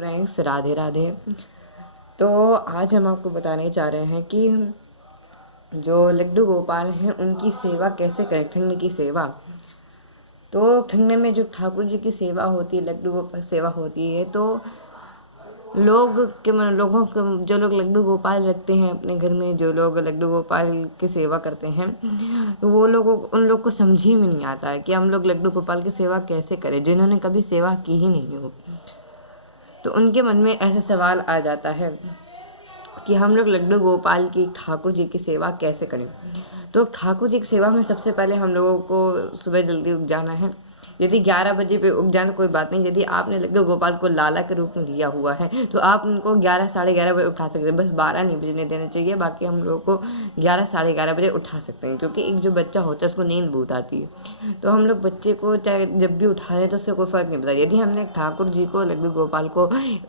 Friends, Radhe Radhe. तो आज हम आपको बताने जा रहे हैं कि जो लड्डू गोपाल हैं उनकी सेवा कैसे करें। ठंड की सेवा, तो ठंड में जो ठाकुर जी की सेवा होती है, लड्डू गोपाल सेवा होती है, तो लोगों को जो लोग लड्डू गोपाल रखते हैं अपने घर में, जो लोग लड्डू गोपाल की सेवा करते हैं, तो वो लोगों उन लोग को समझ ही में नहीं आता है कि हम लोग लड्डू गोपाल की सेवा कैसे करें, जिन्होंने कभी सेवा की ही नहीं हो। तो उनके मन में ऐसा सवाल आ जाता है कि हम लोग लड्डू गोपाल की, ठाकुर जी की सेवा कैसे करें। तो ठाकुर जी की सेवा में सबसे पहले हम लोगों को सुबह जल्दी उठ जाना है। यदि 11 बजे पे उठ जाना कोई बात नहीं। यदि आपने लड्डू गोपाल को लाला के रूप में लिया हुआ है तो आप उनको 11 साढ़े 11 बजे उठा सकते हैं। बस 12 नहीं बजने देना चाहिए, बाकी हम लोगों को 11 साढ़े 11 बजे उठा सकते हैं, क्योंकि एक जो बच्चा होता है उसको नींद बहुत आती है। तो हम लोग बच्चे को चाहे जब भी उठाएं तो उससे कोई फ़र्क नहीं पड़ता। यदि हमने ठाकुर जी को, लड्डू गोपाल को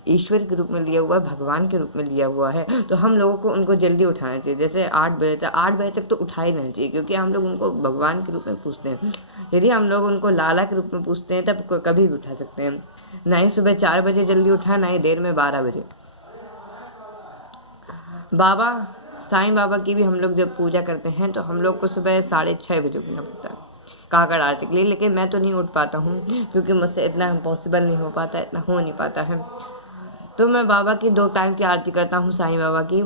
ईश्वर के रूप में लिया हुआ है, भगवान के रूप में लिया हुआ है, तो हम लोगों को उनको जल्दी उठाना चाहिए। जैसे 8 बजे तक तो उठा ही नहीं चाहिए, क्योंकि हम लोग उनको भगवान के रूप में पूछते हैं। यदि हम लोग उनको लाला के रूप में पूछते हैं तब कभी भी उठा सकते हैं। ना ही सुबह 4 बजे जल्दी उठा, ना ही देर में 12 बजे। बाबा साईं बाबा की भी हम लोग जब पूजा करते हैं तो हम लोग को सुबह 6:30 बजे उठना पड़ता है काकड़ आरती के लिए। लेकिन मैं तो नहीं उठ पाता हूँ, क्योंकि मुझसे इतना पॉसिबल नहीं हो पाता, इतना हो नहीं पाता है। तो मैं बाबा की 2 टाइम की आरती करता हूँ, साईं बाबा की।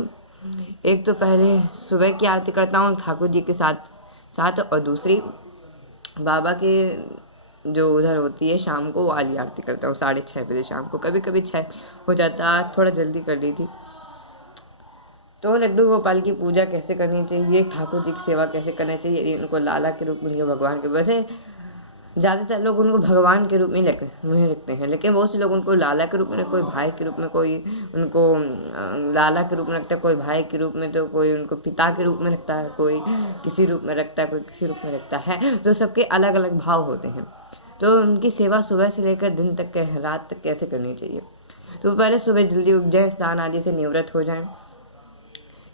एक तो पहले सुबह की आरती करता हूँ ठाकुर जी के साथ साथ, और दूसरी बाबा के जो उधर होती है शाम को, वो वाली आरती करता हूँ 6:30 बजे शाम को। कभी कभी 6 हो जाता, आज थोड़ा जल्दी कर ली थी। तो लड्डू गोपाल की पूजा कैसे करनी चाहिए, ठाकुर जी की सेवा कैसे करनी चाहिए, इनको लाला के रूप में लिया, भगवान के। वैसे ज़्यादातर लोग उनको भगवान के रूप में रखते हैं, लेकिन बहुत से लोग उनको लाला के रूप में, कोई भाई के रूप में, कोई उनको लाला के रूप में रखता है, कोई भाई के रूप में, तो कोई उनको पिता के रूप में रखता है, कोई किसी रूप में रखता है, कोई किसी रूप में रखता है। तो सबके अलग अलग भाव होते हैं। तो उनकी सेवा सुबह से लेकर दिन तक, रात तक कैसे करनी चाहिए। तो पहले सुबह जल्दी उठ जाएँ, स्नान आदि से निवृत्त हो जाएँ।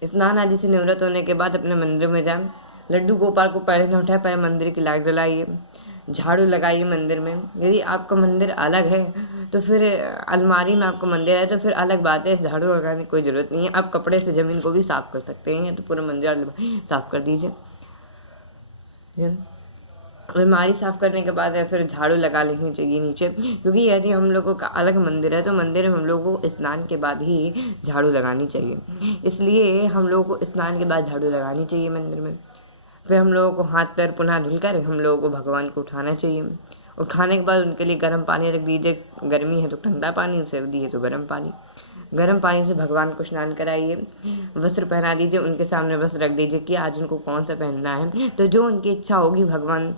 स्नान आदि से निवृत्त होने के बाद अपने मंदिर में जाएं। लड्डू गोपाल को पहले न उठाए, पहले मंदिर की लाइट जलाइए, झाड़ू लगाइए मंदिर में। यदि आपका मंदिर अलग है तो फिर अलमारी में आपका मंदिर है तो फिर अलग बात है, झाड़ू लगाने की कोई ज़रूरत नहीं है। आप कपड़े से ज़मीन को भी साफ़ कर सकते हैं, तो पूरा मंदिर साफ़ कर दीजिए। अलमारी साफ़ करने के बाद फिर झाड़ू लगा लेनी चाहिए नीचे, क्योंकि यदि हम लोगों का अलग मंदिर है तो मंदिर में हम लोगों को स्नान के बाद ही झाड़ू लगानी चाहिए। इसलिए हम लोगों को स्नान के बाद झाड़ू लगानी चाहिए मंदिर में। फिर हम लोगों को हाथ पैर पुनः धुलकर हम लोगों को भगवान को उठाना चाहिए। उठाने के बाद उनके लिए गर्म पानी रख दीजिए। गर्मी है तो ठंडा पानी, सर्दी है तो गर्म पानी। गर्म पानी से भगवान को स्नान कराइए, वस्त्र पहना दीजिए, उनके सामने वस्त्र रख दीजिए कि आज उनको कौन सा पहनना है। तो जो उनकी इच्छा होगी भगवान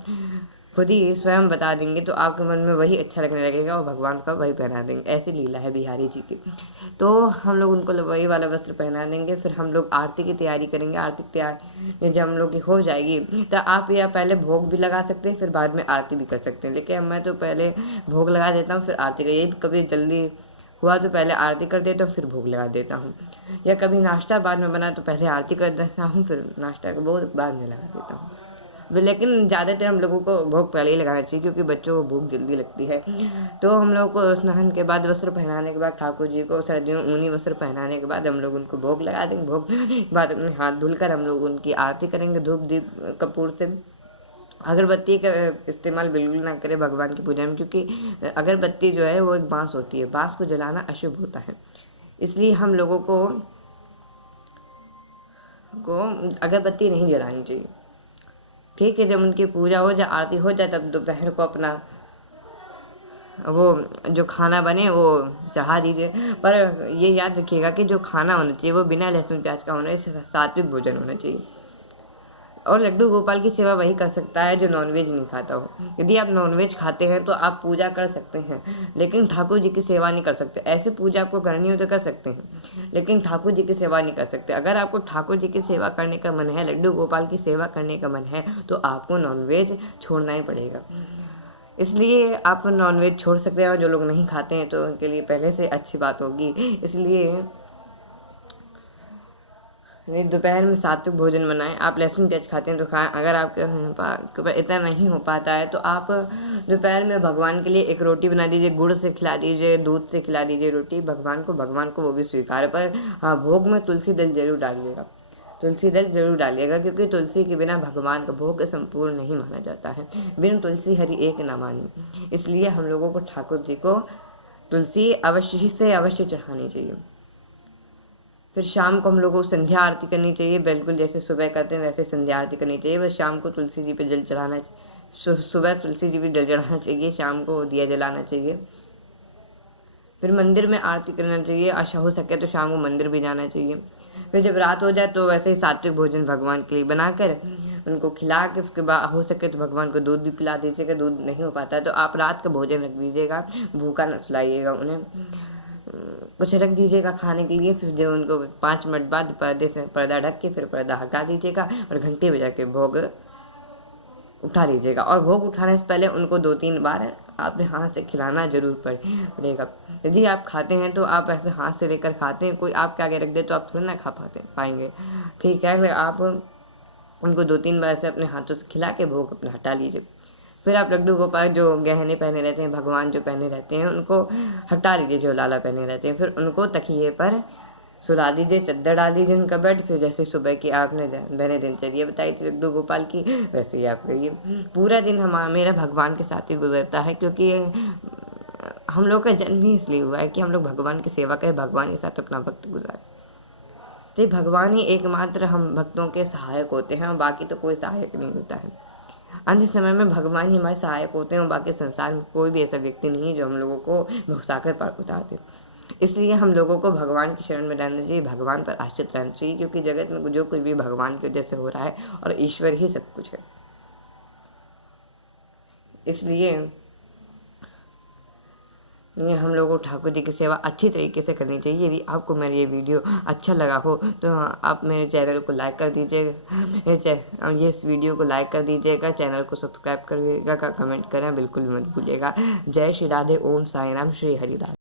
खुद ही स्वयं बता देंगे, तो आपके मन में वही अच्छा लगने लगेगा और भगवान का वही पहना देंगे। ऐसी लीला है बिहारी जी की। तो हम लोग उनको वही वाला वस्त्र पहना देंगे। फिर हम लोग आरती की तैयारी करेंगे। आरती की तैयारी जब हम लोग की हो जाएगी तो आप या पहले भोग भी लगा सकते हैं, फिर बाद में आरती भी कर सकते हैं। लेकिन मैं तो पहले भोग लगा देता हूँ, फिर आरती का। यदि कभी जल्दी हुआ तो पहले आरती कर देता हूँ, फिर भोग लगा देता हूँ। या कभी नाश्ता बाद में बना तो पहले आरती कर देता हूँ, फिर नाश्ता का भोग बाद में लगा देता हूँ। लेकिन ज़्यादातर हम लोगों को भोग पहले ही लगाना चाहिए, क्योंकि बच्चों को भूख जल्दी लगती है। तो हम लोग को स्नान के बाद, वस्त्र पहनाने के बाद, ठाकुर जी को सर्दियों ऊनी वस्त्र पहनाने के बाद हम लोग उनको भोग लगा देंगे। भोग लगाने के बाद अपने हाथ धुलकर हम लोग उनकी आरती करेंगे धूप दीप कपूर से। अगरबत्ती का इस्तेमाल बिल्कुल ना करें भगवान की पूजा में, क्योंकि अगरबत्ती जो है वो एक बाँस होती है, बाँस को जलाना अशुभ होता है। इसलिए हम लोगों को अगरबत्ती नहीं जलानी चाहिए। ठीक है, जब उनकी पूजा हो जाए, आरती हो जाए, तब दोपहर को अपना वो जो खाना बने वो चढ़ा दीजिए। पर ये याद रखिएगा कि जो खाना होना चाहिए वो बिना लहसुन प्याज का होना चाहिए, सात्विक भोजन होना चाहिए। और लड्डू गोपाल की सेवा वही कर सकता है जो नॉनवेज नहीं खाता हो। यदि आप नॉनवेज खाते हैं तो आप पूजा कर सकते हैं, लेकिन ठाकुर जी की सेवा नहीं कर सकते। ऐसे पूजा आपको करनी हो तो कर सकते हैं, लेकिन ठाकुर जी की सेवा नहीं कर सकते। अगर आपको ठाकुर जी की सेवा करने का मन है, लड्डू गोपाल की सेवा करने का मन है, तो आपको नॉनवेज छोड़ना ही पड़ेगा। इसलिए आप नॉनवेज छोड़ सकते हैं, और जो लोग नहीं खाते हैं तो उनके लिए पहले से अच्छी बात होगी। इसलिए नहीं, दोपहर में सात्विक भोजन बनाएं। आप लहसुन प्याज खाते हैं तो खाएं। अगर आपके पास इतना नहीं हो पाता है तो आप दोपहर में भगवान के लिए एक रोटी बना दीजिए, गुड़ से खिला दीजिए, दूध से खिला दीजिए रोटी भगवान को वो भी स्वीकार है। पर हाँ, भोग में तुलसी दल जरूर डालिएगा, तुलसी दल जरूर डालिएगा, क्योंकि तुलसी के बिना भगवान का भोग संपूर्ण नहीं माना जाता है। बिन तुलसी हरि एक न मानी। इसलिए हम लोगों को ठाकुर जी को तुलसी अवश्य ही से अवश्य चढ़ानी चाहिए। फिर शाम को हम लोगों को संध्या आरती करनी चाहिए, बिल्कुल जैसे सुबह करते हैं वैसे संध्या आरती करनी चाहिए। बस शाम को तुलसी जी पे जल चढ़ाना चाहिए, सुबह तुलसी जी पे जल चढ़ाना चाहिए, शाम को दिया जलाना चाहिए। फिर मंदिर में आरती करना चाहिए, आशा हो सके तो शाम को मंदिर भी जाना चाहिए। फिर जब रात हो जाए तो वैसे ही सात्विक भोजन भगवान के लिए बनाकर उनको खिला के उसके बाद हो सके तो भगवान को दूध भी पिला दीजिएगा। दूध नहीं हो पाता है तो आप रात का भोजन रख दीजिएगा, भूखा न सुलाइएगा उन्हें, कुछ रख दीजिएगा खाने के लिए। फिर जब उनको 5 मिनट बाद पर्दे से पर्दा ढक के फिर पर्दा हटा दीजिएगा और घंटे बजा के भोग उठा लीजिएगा। और भोग उठाने से पहले उनको 2-3 बार आपने हाथ से खिलाना जरूर पड़ेगा। यदि आप खाते हैं तो आप ऐसे हाथ से लेकर खाते हैं, कोई आपके आगे रख दे तो आप थोड़ी ना खा पाएंगे, ठीक है। आप उनको 2-3 बार से अपने हाथों से खिला के भोग अपना हटा लीजिए। फिर आप लड्डू गोपाल जो गहने पहने रहते हैं, भगवान जो पहने रहते हैं, उनको हटा लीजिए, जो लाला पहने रहते हैं। फिर उनको तकिए पर सुला दीजिए, चद्दर डाल दीजिए उनका बेड। फिर जैसे सुबह की आपने मैंने दिनचर्या बताई थी लड्डू गोपाल की, वैसे ही आप करिए। पूरा दिन मेरा भगवान के साथ ही गुजरता है, क्योंकि हम लोग का जन्म ही इसलिए हुआ है कि हम लोग भगवान की सेवा करें, भगवान के साथ अपना वक्त गुजारें। तो भगवान ही एकमात्र हम भक्तों के सहायक होते हैं, और बाकी तो कोई सहायक नहीं होता है। अंत समय में भगवान ही हमारे सहायक होते हैं, और बाकी संसार में कोई भी ऐसा व्यक्ति नहीं है जो हम लोगों को भुगसाकर पार उतार दे। इसलिए हम लोगों को भगवान की शरण में रहना चाहिए, भगवान पर आश्रित रहना चाहिए, क्योंकि जगत में जो कुछ भी भगवान की वजह से हो रहा है, और ईश्वर ही सब कुछ है। इसलिए ये हम लोगों को ठाकुर जी की सेवा अच्छी तरीके से करनी चाहिए। यदि आपको मेरा ये वीडियो अच्छा लगा हो तो आप मेरे चैनल को लाइक कर दीजिएगा, ये इस वीडियो को लाइक कर दीजिएगा, चैनल को सब्सक्राइब करिएगा, कमेंट करें बिल्कुल मत भूलिएगा। जय श्री राधे, ओम साई राम, श्री हरिदास।